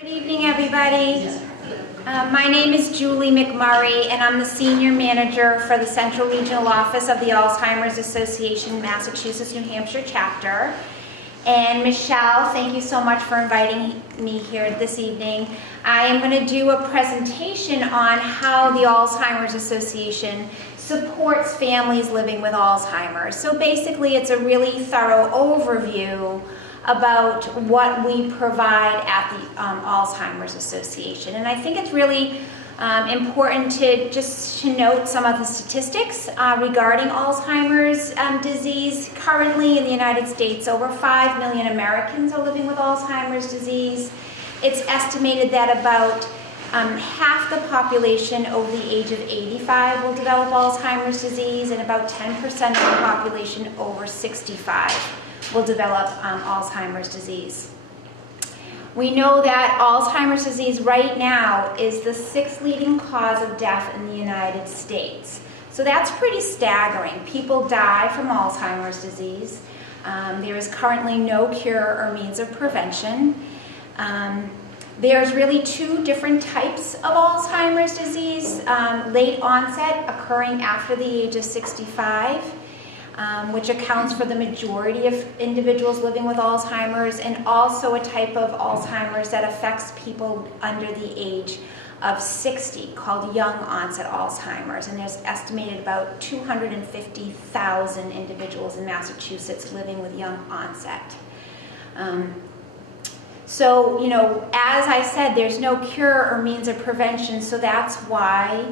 Good evening, everybody. My name is Julie McMurray, and I'm the Senior Manager for the Central Regional Office of the Alzheimer's Association, Massachusetts, New Hampshire chapter. And Michelle, thank you so much for inviting me here this evening. I am going to do a presentation on how the Alzheimer's Association supports families living with Alzheimer's. So basically, it's a really thorough overview about what we provide at the Alzheimer's Association. And I think it's really important to note some of the statistics regarding Alzheimer's disease. Currently in the United States, over 5 million Americans are living with Alzheimer's disease. It's estimated that about half the population over the age of 85 will develop Alzheimer's disease, and about 10% of the population over 65 will develop Alzheimer's disease. We know that Alzheimer's disease right now is the 6th leading cause of death in the United States. So that's pretty staggering. People die from Alzheimer's disease. There is currently no cure or means of prevention. There's really two different types of Alzheimer's disease. Late onset, occurring after the age of 65. Which accounts for the majority of individuals living with Alzheimer's, and also a type of Alzheimer's that affects people under the age of 60, called young onset Alzheimer's. And there's estimated about 250,000 individuals in Massachusetts living with young onset. So, as I said, there's no cure or means of prevention, so that's why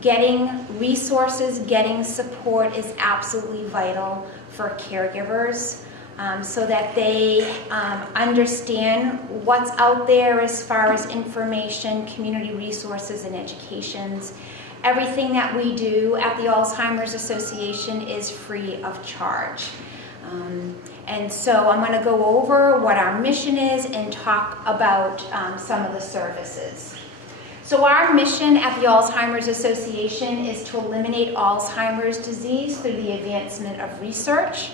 getting resources, getting support is absolutely vital for caregivers so that they understand what's out there as far as information, community resources, and educations. Everything that we do at the Alzheimer's Association is free of charge. And so I'm going to go over what our mission is and talk about some of the services. So our mission at the Alzheimer's Association is to eliminate Alzheimer's disease through the advancement of research.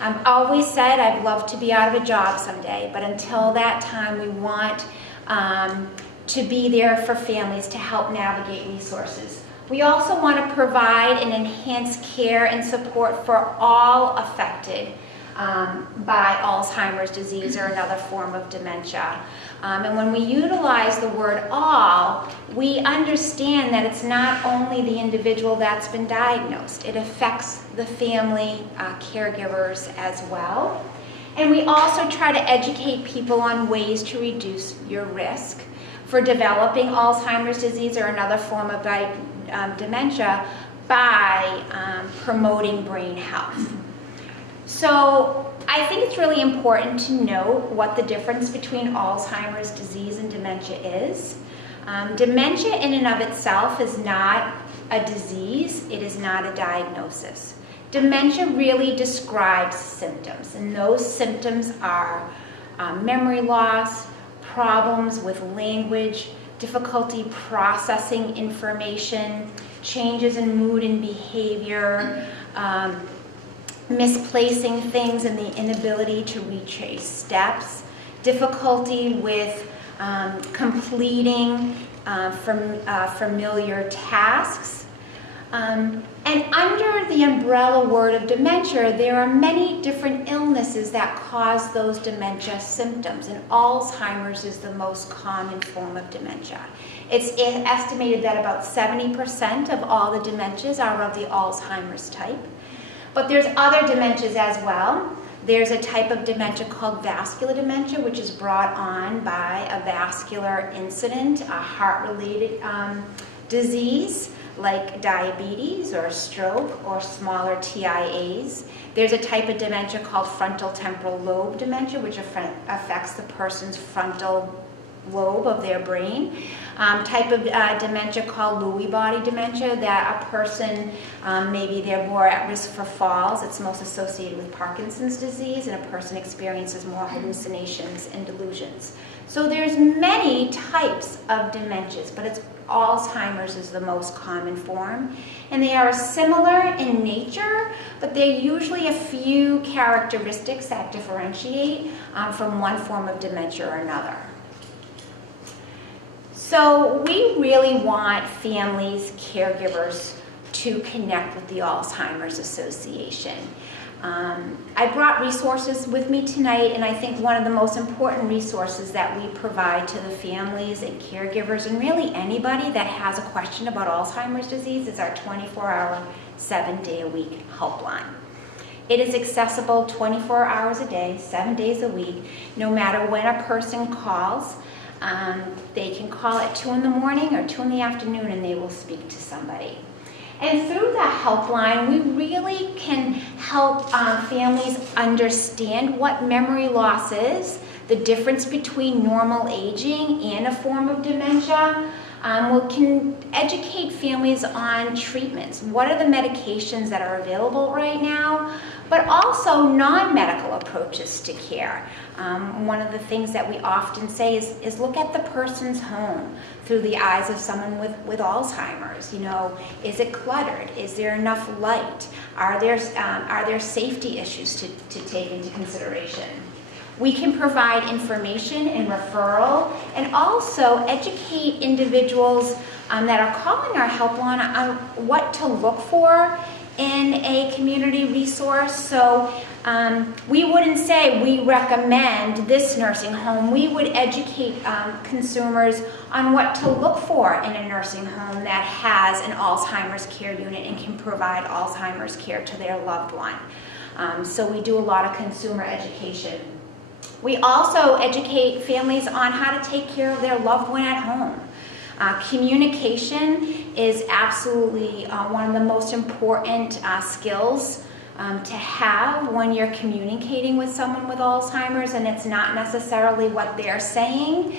I've always said I'd love to be out of a job someday, but until that time we want to be there for families to help navigate resources. We also want to provide and enhance care and support for all affected by Alzheimer's disease or another form of dementia. And when we utilize the word all, we understand that it's not only the individual that's been diagnosed. It affects the family caregivers as well. And we also try to educate people on ways to reduce your risk for developing Alzheimer's disease or another form of dementia by promoting brain health. So I think it's really important to note what the difference between Alzheimer's disease and dementia is. Dementia in and of itself is not a disease. It is not a diagnosis. Dementia really describes symptoms, and those symptoms are memory loss, problems with language, difficulty processing information, changes in mood and behavior, misplacing things and the inability to retrace steps, difficulty with completing familiar tasks. And under the umbrella word of dementia, there are many different illnesses that cause those dementia symptoms, and Alzheimer's is the most common form of dementia. It's estimated that about 70% of all the dementias are of the Alzheimer's type. But there's other dementias as well. There's a type of dementia called vascular dementia, which is brought on by a vascular incident, a heart-related disease like diabetes or stroke or smaller TIAs. There's a type of dementia called frontal temporal lobe dementia, which affects the person's frontal lobe of their brain. Type of dementia called Lewy body dementia, that a person, maybe they're more at risk for falls. It's most associated with Parkinson's disease, and a person experiences more hallucinations and delusions. So there's many types of dementias, but Alzheimer's is the most common form. And they are similar in nature, but there are usually a few characteristics that differentiate from one form of dementia or another. So we really want families, caregivers to connect with the Alzheimer's Association. I brought resources with me tonight, and I think one of the most important resources that we provide to the families and caregivers, and really anybody that has a question about Alzheimer's disease, is our 24-hour, 7-day-a-week helpline. It is accessible 24 hours a day, 7 days a week, no matter when a person calls. They can call at 2 in the morning or 2 in the afternoon, and they will speak to somebody. And through the helpline, we really can help families understand what memory loss is, the difference between normal aging and a form of dementia. We can educate families on treatments. What are the medications that are available right now? But also non-medical approaches to care. One of the things that we often say is look at the person's home through the eyes of someone with Alzheimer's. You know, is it cluttered? Is there enough light? Are there safety issues to take into consideration? We can provide information and referral, and also educate individuals that are calling our helpline on what to look for in a community resource. So we wouldn't say we recommend this nursing home. We would educate consumers on what to look for in a nursing home that has an Alzheimer's care unit and can provide Alzheimer's care to their loved one. So we do a lot of consumer education. We also educate families on how to take care of their loved one at home. Communication is absolutely one of the most important skills to have when you're communicating with someone with Alzheimer's, and it's not necessarily what they're saying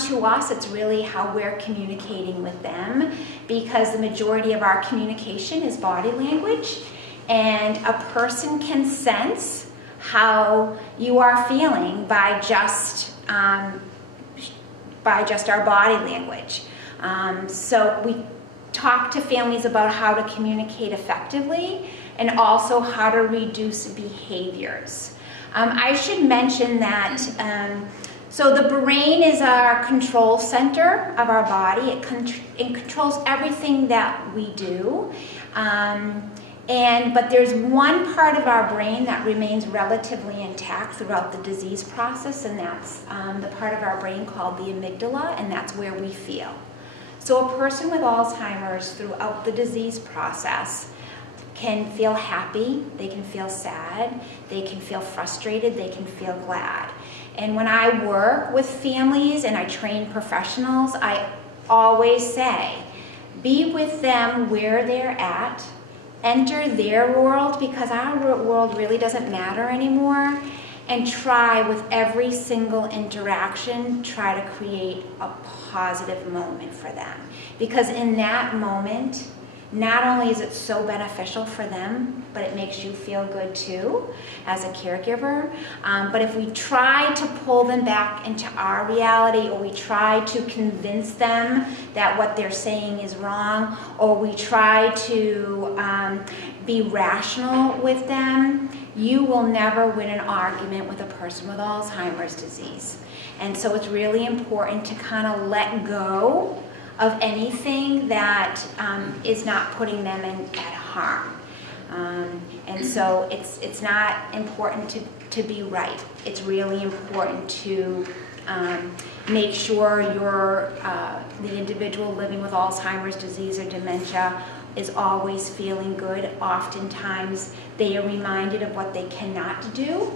to us, it's really how we're communicating with them, because the majority of our communication is body language, and a person can sense how you are feeling by just our body language. So we talk to families about how to communicate effectively and also how to reduce behaviors. I should mention that so the brain is our control center of our body. It controls everything that we do. But there's one part of our brain that remains relatively intact throughout the disease process, and that's the part of our brain called the amygdala, and that's where we feel. So a person with Alzheimer's throughout the disease process can feel happy, they can feel sad, they can feel frustrated, they can feel glad. And when I work with families and I train professionals, I always say, be with them where they're at, enter their world, because our world really doesn't matter anymore, and try with every single interaction, try to create a positive moment for them. Because in that moment, not only is it so beneficial for them, but it makes you feel good too as a caregiver. But if we try to pull them back into our reality, or we try to convince them that what they're saying is wrong, or we try to be rational with them, you will never win an argument with a person with Alzheimer's disease. And so it's really important to kind of let go of anything that is not putting them at harm. And so it's not important to be right. It's really important to make sure the individual living with Alzheimer's disease or dementia is always feeling good. Oftentimes they are reminded of what they cannot do,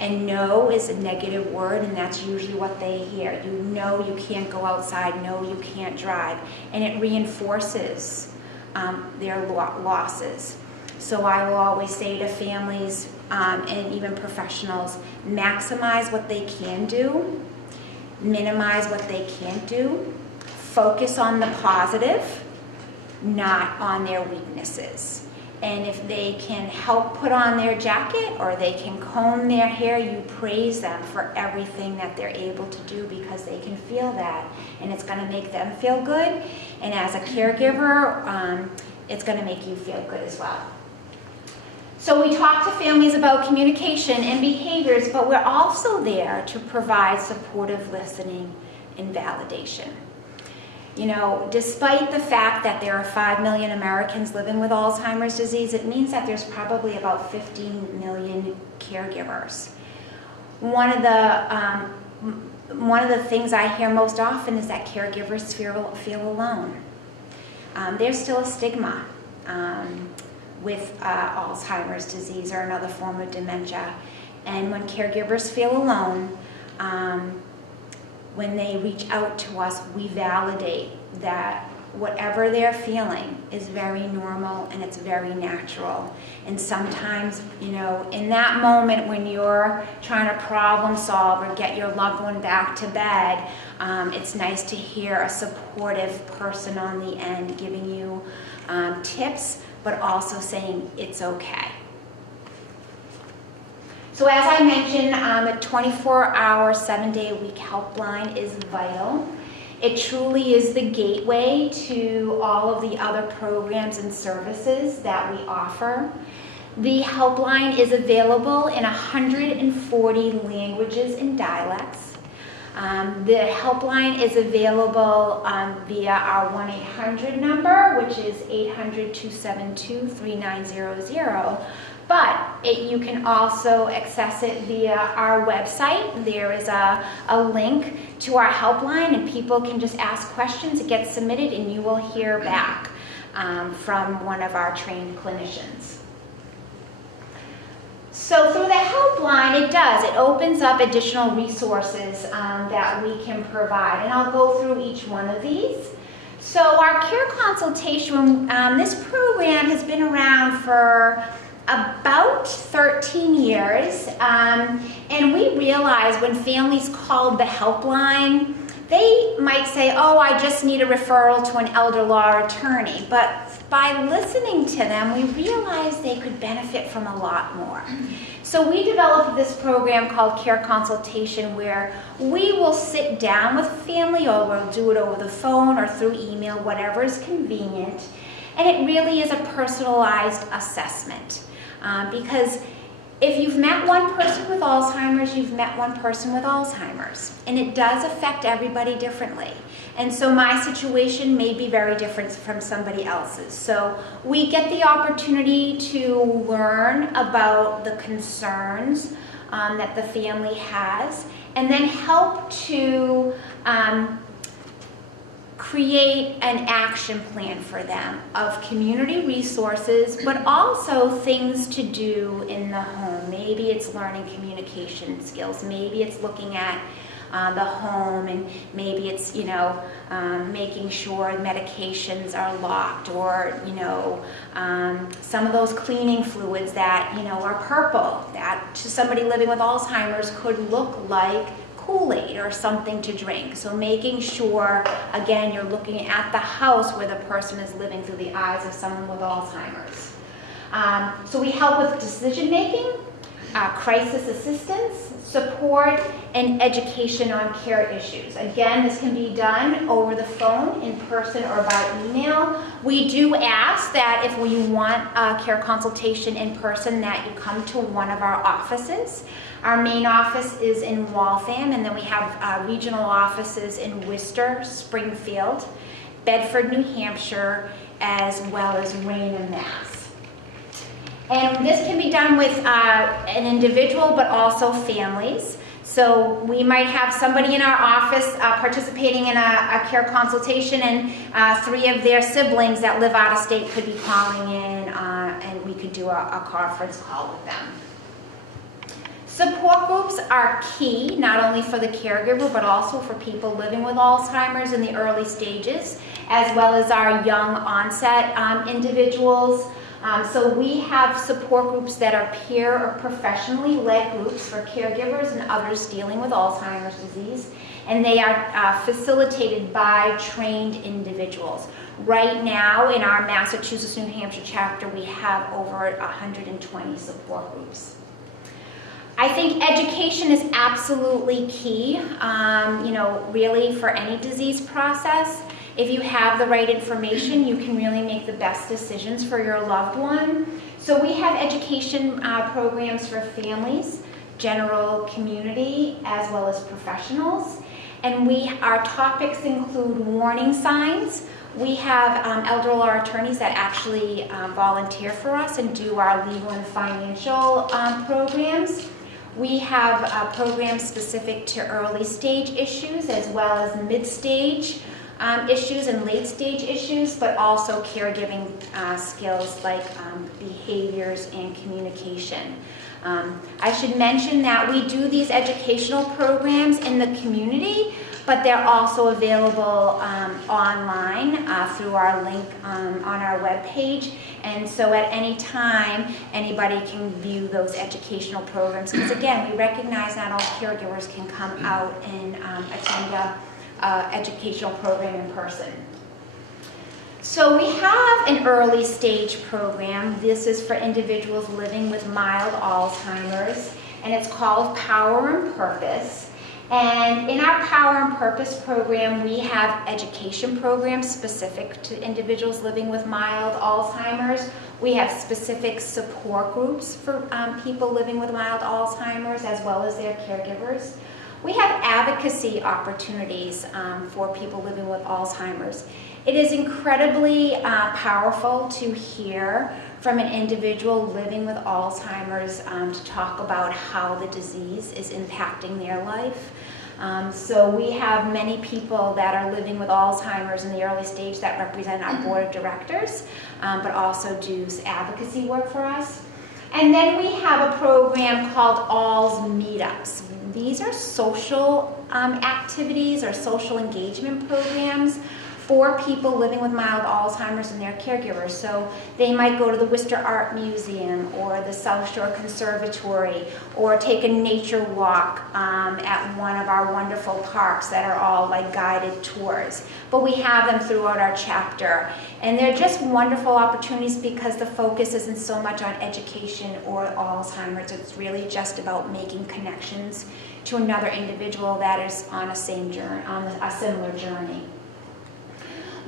and no is a negative word, and that's usually what they hear. You know you can't go outside, no you can't drive, and it reinforces their losses. So I will always say to families and even professionals, maximize what they can do, minimize what they can't do, focus on the positive, not on their weaknesses. And if they can help put on their jacket or they can comb their hair, you praise them for everything that they're able to do, because they can feel that, and it's going to make them feel good. And as a caregiver, it's going to make you feel good as well. So we talk to families about communication and behaviors, but we're also there to provide supportive listening and validation. You know, despite the fact that there are 5 million Americans living with Alzheimer's disease, it means that there's probably about 15 million caregivers. One of the things I hear most often is that caregivers feel alone. There's still a stigma with Alzheimer's disease or another form of dementia. And when caregivers feel alone, when they reach out to us, we validate that whatever they're feeling is very normal and it's very natural. And sometimes, you know, in that moment when you're trying to problem solve or get your loved one back to bed, it's nice to hear a supportive person on the end giving you tips, but also saying it's okay. So as I mentioned, a 24-hour, 7-day-a-week helpline is vital. It truly is the gateway to all of the other programs and services that we offer. The helpline is available in 140 languages and dialects. The helpline is available via our 1-800 number, which is 800-272-3900. But you can also access it via our website. There is a link to our helpline, and people can just ask questions. It gets submitted, and you will hear back from one of our trained clinicians. So through the helpline, it opens up additional resources that we can provide. And I'll go through each one of these. So our care consultation, this program has been around for about 13 years, and we realized when families called the helpline, they might say, oh, I just need a referral to an elder law attorney, but by listening to them, we realized they could benefit from a lot more. So we developed this program called Care Consultation, where we will sit down with a family, or we'll do it over the phone or through email, whatever is convenient, and it really is a personalized assessment. Because if you've met one person with Alzheimer's, you've met one person with Alzheimer's. And it does affect everybody differently. And so my situation may be very different from somebody else's. So we get the opportunity to learn about the concerns that the family has, and then help to create an action plan for them of community resources, but also things to do in the home. Maybe it's learning communication skills. Maybe it's looking at the home, and maybe it's, you know, making sure medications are locked, or, you know, some of those cleaning fluids that, you know, are purple, that to somebody living with Alzheimer's could look like Kool-Aid or something to drink. So making sure, again, you're looking at the house where the person is living through the eyes of someone with Alzheimer's. So we help with decision-making, crisis assistance, support, and education on care issues. Again, this can be done over the phone, in person, or by email. We do ask that if you want a care consultation in person, that you come to one of our offices. Our main office is in Waltham, and then we have regional offices in Worcester, Springfield, Bedford, New Hampshire, as well as Raynham, Mass. And this can be done with an individual, but also families. So we might have somebody in our office participating in a care consultation, and 3 of their siblings that live out of state could be calling in, and we could do a conference call with them. Support groups are key, not only for the caregiver, but also for people living with Alzheimer's in the early stages, as well as our young onset individuals. So we have support groups that are peer or professionally led groups for caregivers and others dealing with Alzheimer's disease, and they are facilitated by trained individuals. Right now in our Massachusetts, New Hampshire chapter, we have over 120 support groups. I think education is absolutely key, you know, really for any disease process. If you have the right information, you can really make the best decisions for your loved one. So we have education programs for families, general community, as well as professionals. And our topics include warning signs. We have elder law attorneys that actually volunteer for us and do our legal and financial programs. We have programs specific to early stage issues as well as mid-stage issues and late-stage issues, but also caregiving skills like behaviors and communication. I should mention that we do these educational programs in the community, but they're also available online through our link on our webpage. And so at any time, anybody can view those educational programs. Because again, we recognize not all caregivers can come out and attend an educational program in person. So we have an early stage program. This is for individuals living with mild Alzheimer's, and it's called Power and Purpose. And in our Power and Purpose program, we have education programs specific to individuals living with mild Alzheimer's. We have specific support groups for people living with mild Alzheimer's as well as their caregivers. We have advocacy opportunities for people living with Alzheimer's. It is incredibly powerful to hear from an individual living with Alzheimer's to talk about how the disease is impacting their life. So we have many people that are living with Alzheimer's in the early stage that represent our board of directors, but also do advocacy work for us. And then we have a program called Alz Meetups. These are social activities or social engagement programs for people living with mild Alzheimer's and their caregivers. So they might go to the Worcester Art Museum or the South Shore Conservatory or take a nature walk at one of our wonderful parks that are all like guided tours. But we have them throughout our chapter. And they're just wonderful opportunities because the focus isn't so much on education or Alzheimer's. It's really just about making connections to another individual that is on a similar journey.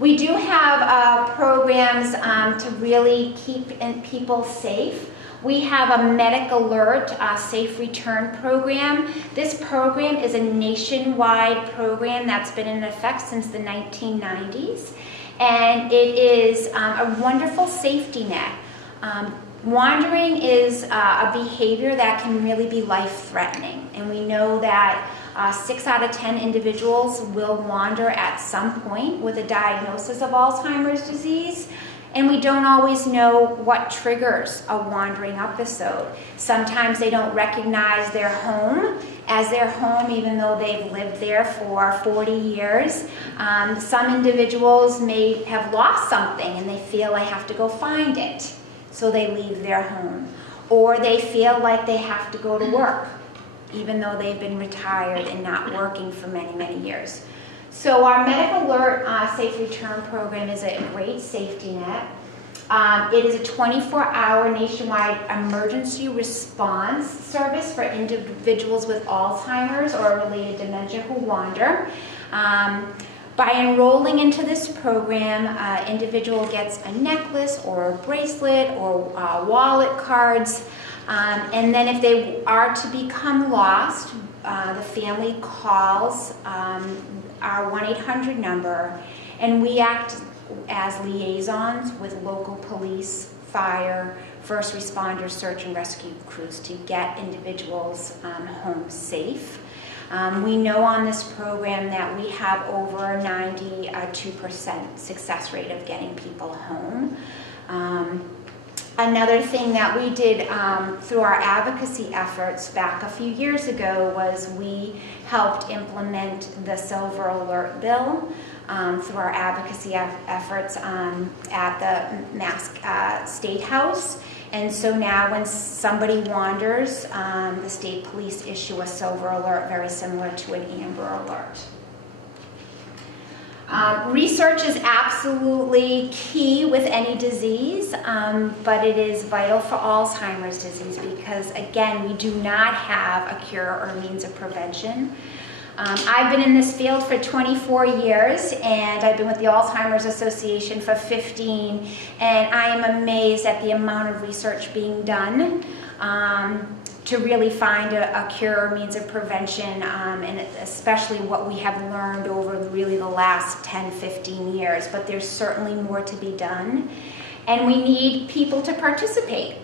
We do have programs to really keep people safe. We have a Medic Alert Safe Return program. This program is a nationwide program that's been in effect since the 1990s. And it is a wonderful safety net. Wandering is a behavior that can really be life-threatening. And we know that 6 out of 10 individuals will wander at some point with a diagnosis of Alzheimer's disease, and we don't always know what triggers a wandering episode. Sometimes they don't recognize their home as their home even though they've lived there for 40 years. Some individuals may have lost something and they feel I have to go find it, so they leave their home. Or they feel like they have to go to work even though they've been retired and not working for many, many years. So our Medic Alert Safe Return program is a great safety net. It is a 24-hour nationwide emergency response service for individuals with Alzheimer's or related dementia who wander. By enrolling into this program, an individual gets a necklace or a bracelet or wallet cards. And then if they are to become lost, the family calls our 1-800 number, and we act as liaisons with local police, fire, first responders, search and rescue crews to get individuals home safe. We know on this program that we have over a 92% success rate of getting people home. Another thing that we did through our advocacy efforts back a few years ago was we helped implement the Silver Alert Bill through our advocacy efforts at the Mass State House. And so now when somebody wanders, the state police issue a Silver Alert very similar to an Amber Alert. Research is absolutely key with any disease, but it is vital for Alzheimer's disease because, again, we do not have a cure or means of prevention. I've been in this field for 24 years, and I've been with the Alzheimer's Association for 15, and I am amazed at the amount of research being done. to really find a cure or means of prevention, and especially what we have learned over really the last 10, 15 years. But there's certainly more to be done. And we need people to participate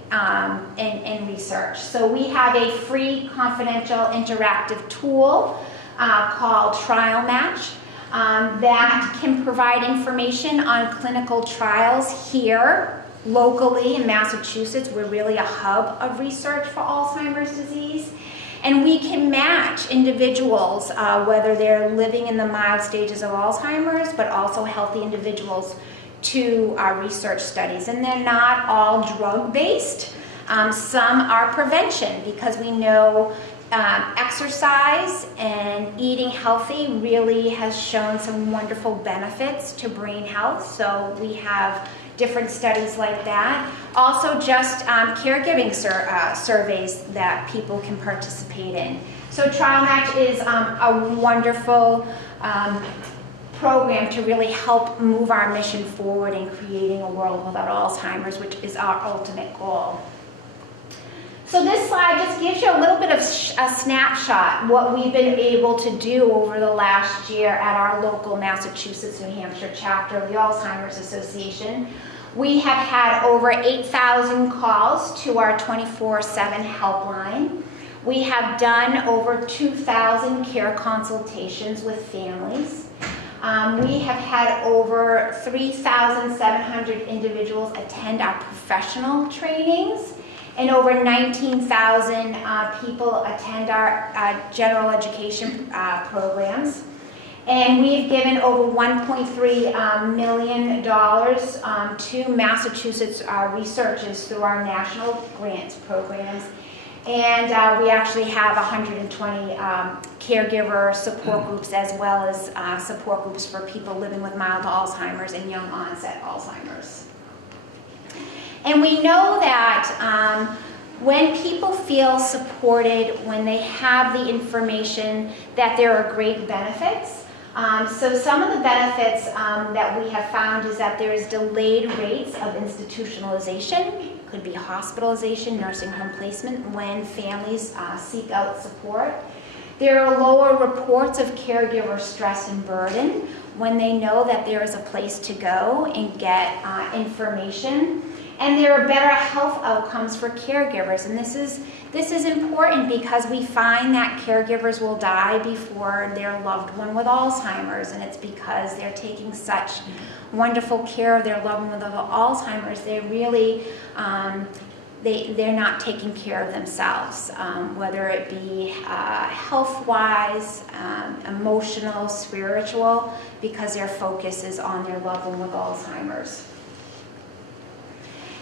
in research. So we have a free, confidential, interactive tool called Trial Match that can provide information on clinical trials here locally in Massachusetts. We're really a hub of research for Alzheimer's disease. And we can match individuals, whether they're living in the mild stages of Alzheimer's, but also healthy individuals, to our research studies. And they're not all drug-based. Some are prevention, because we know exercise and eating healthy really has shown some wonderful benefits to brain health. So we have different studies like that. Also just caregiving surveys that people can participate in. So Trial Match is a wonderful program to really help move our mission forward in creating a world without Alzheimer's, which is our ultimate goal. So this slide just gives you a little bit of a snapshot what we've been able to do over the last year at our local Massachusetts, New Hampshire chapter of the Alzheimer's Association. We have had over 8,000 calls to our 24/7 helpline. We have done over 2,000 care consultations with families. We have had over 3,700 individuals attend our professional trainings, and over 19,000 people attend our general education programs. And we've given over $1.3 million to Massachusetts researchers through our national grants programs. And we actually have 120 caregiver support groups, as well as support groups for people living with mild Alzheimer's and young onset Alzheimer's. And we know that when people feel supported, when they have the information, that there are great benefits. So some of the benefits that we have found is that there is delayed rates of institutionalization. Could be hospitalization, nursing home placement, when families seek out support. There are lower reports of caregiver stress and burden when they know that there is a place to go and get information. And there are better health outcomes for caregivers. And this is important, because we find that caregivers will die before their loved one with Alzheimer's, and it's because they're taking such wonderful care of their loved one with Alzheimer's. They really, they're not taking care of themselves, whether it be health-wise, emotional, spiritual, because their focus is on their loved one with Alzheimer's.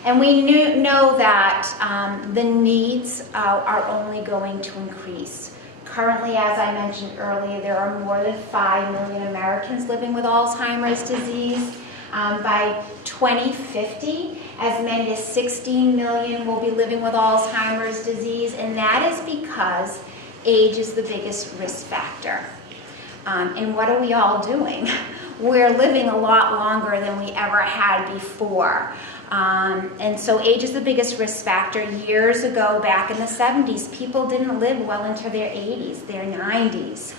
And we know that the needs are only going to increase. Currently, as I mentioned earlier, there are more than 5 million Americans living with Alzheimer's disease. By 2050, as many as 16 million will be living with Alzheimer's disease, and that is because age is the biggest risk factor. And what are we all doing? We're living a lot longer than we ever had before. And so age is the biggest risk factor. Years ago, back in the 70s, people didn't live well into their 80s, their 90s.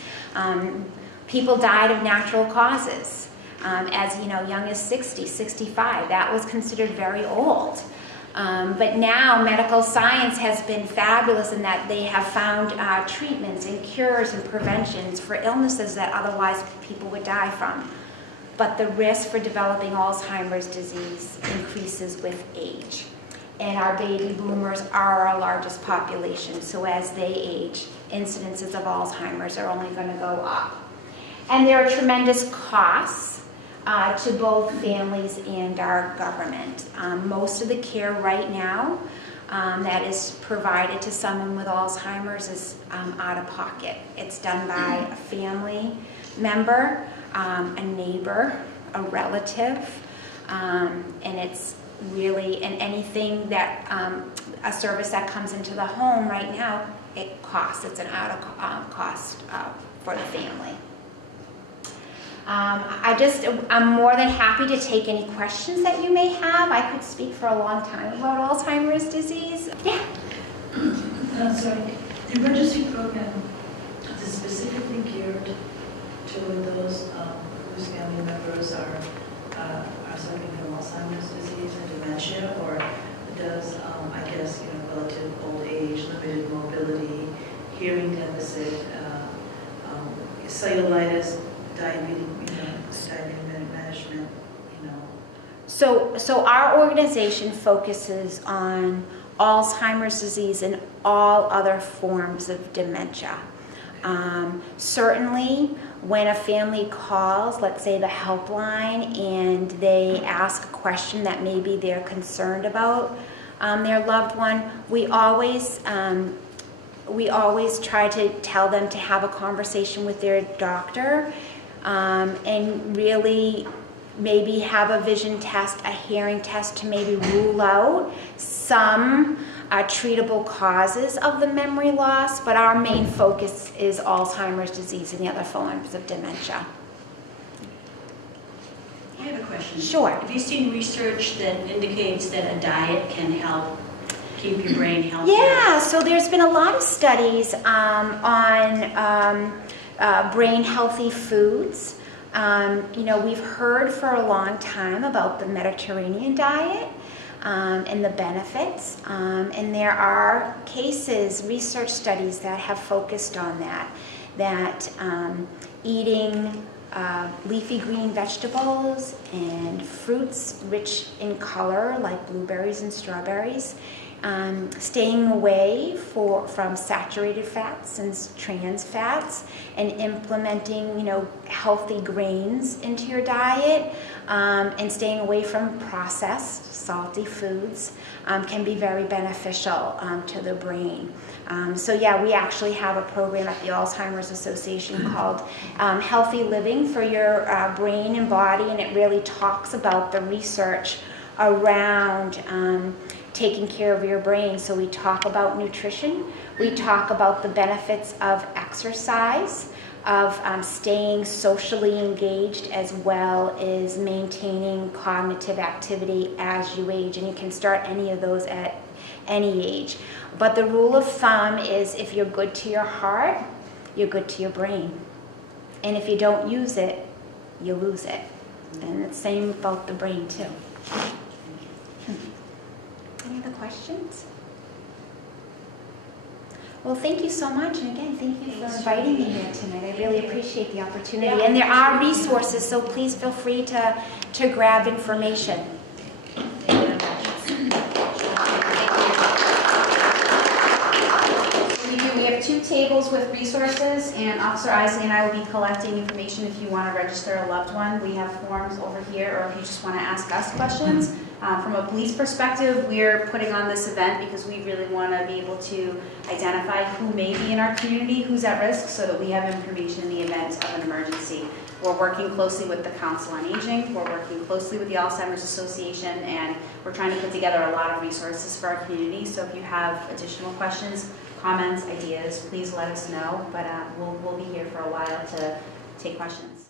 People died of natural causes, as young as 60, 65. That was considered very old. But now medical science has been fabulous in that they have found treatments and cures and preventions for illnesses that otherwise people would die from. But the risk for developing Alzheimer's disease increases with age. And our baby boomers are our largest population, so as they age, incidences of Alzheimer's are only going to go up. And there are tremendous costs to both families and our government. Most of the care right now that is provided to someone with Alzheimer's is out of pocket. It's done by a family member, a neighbor, a relative, and it's really, and anything that, a service that comes into the home right now, it costs, it's an out of cost for the family. I'm more than happy to take any questions that you may have. I could speak for a long time about Alzheimer's disease. Yeah. Sorry, the emergency program is specifically geared to those whose family members are suffering from Alzheimer's disease and dementia, or does, I guess, relative old age, limited mobility, hearing deficit, cellulitis, diabetes, diabetes management, So our organization focuses on Alzheimer's disease and all other forms of dementia. Certainly, when a family calls, let's say the helpline, and they ask a question that maybe they're concerned about their loved one, we always try to tell them to have a conversation with their doctor and really maybe have a vision test, a hearing test to maybe rule out some treatable causes of the memory loss, but our main focus is Alzheimer's disease and the other forms of dementia. I have a question. Sure. Have you seen research that indicates that a diet can help keep your brain healthy? Yeah, so there's been a lot of studies on brain healthy foods. We've heard for a long time about the Mediterranean diet and the benefits, and there are research studies that have focused on that eating leafy green vegetables and fruits rich in color like blueberries and strawberries, staying away from saturated fats and trans fats, and implementing healthy grains into your diet, and staying away from processed salty foods can be very beneficial to the brain. So yeah, we actually have a program at the Alzheimer's Association called Healthy Living for Your Brain and Body, and it really talks about the research around taking care of your brain. So we talk about nutrition, we talk about the benefits of exercise, of staying socially engaged, as well as maintaining cognitive activity as you age. And you can start any of those at any age. But the rule of thumb is if you're good to your heart, you're good to your brain. And if you don't use it, you lose it. And it's the same about the brain too. Any other questions? Well, thank you so much, and again, thank you for inviting me here tonight. I really appreciate the opportunity. And there are resources, so please feel free to grab information. We have 2 tables with resources, and Officer Isley and I will be collecting information if you want to register a loved one. We have forms over here, or if you just want to ask us questions. From a police perspective, we're putting on this event because we really want to be able to identify who may be in our community, who's at risk, so that we have information in the event of an emergency. We're working closely with the Council on Aging, we're working closely with the Alzheimer's Association, and we're trying to put together a lot of resources for our community. So if you have additional questions, comments, ideas, please let us know. But we'll be here for a while to take questions.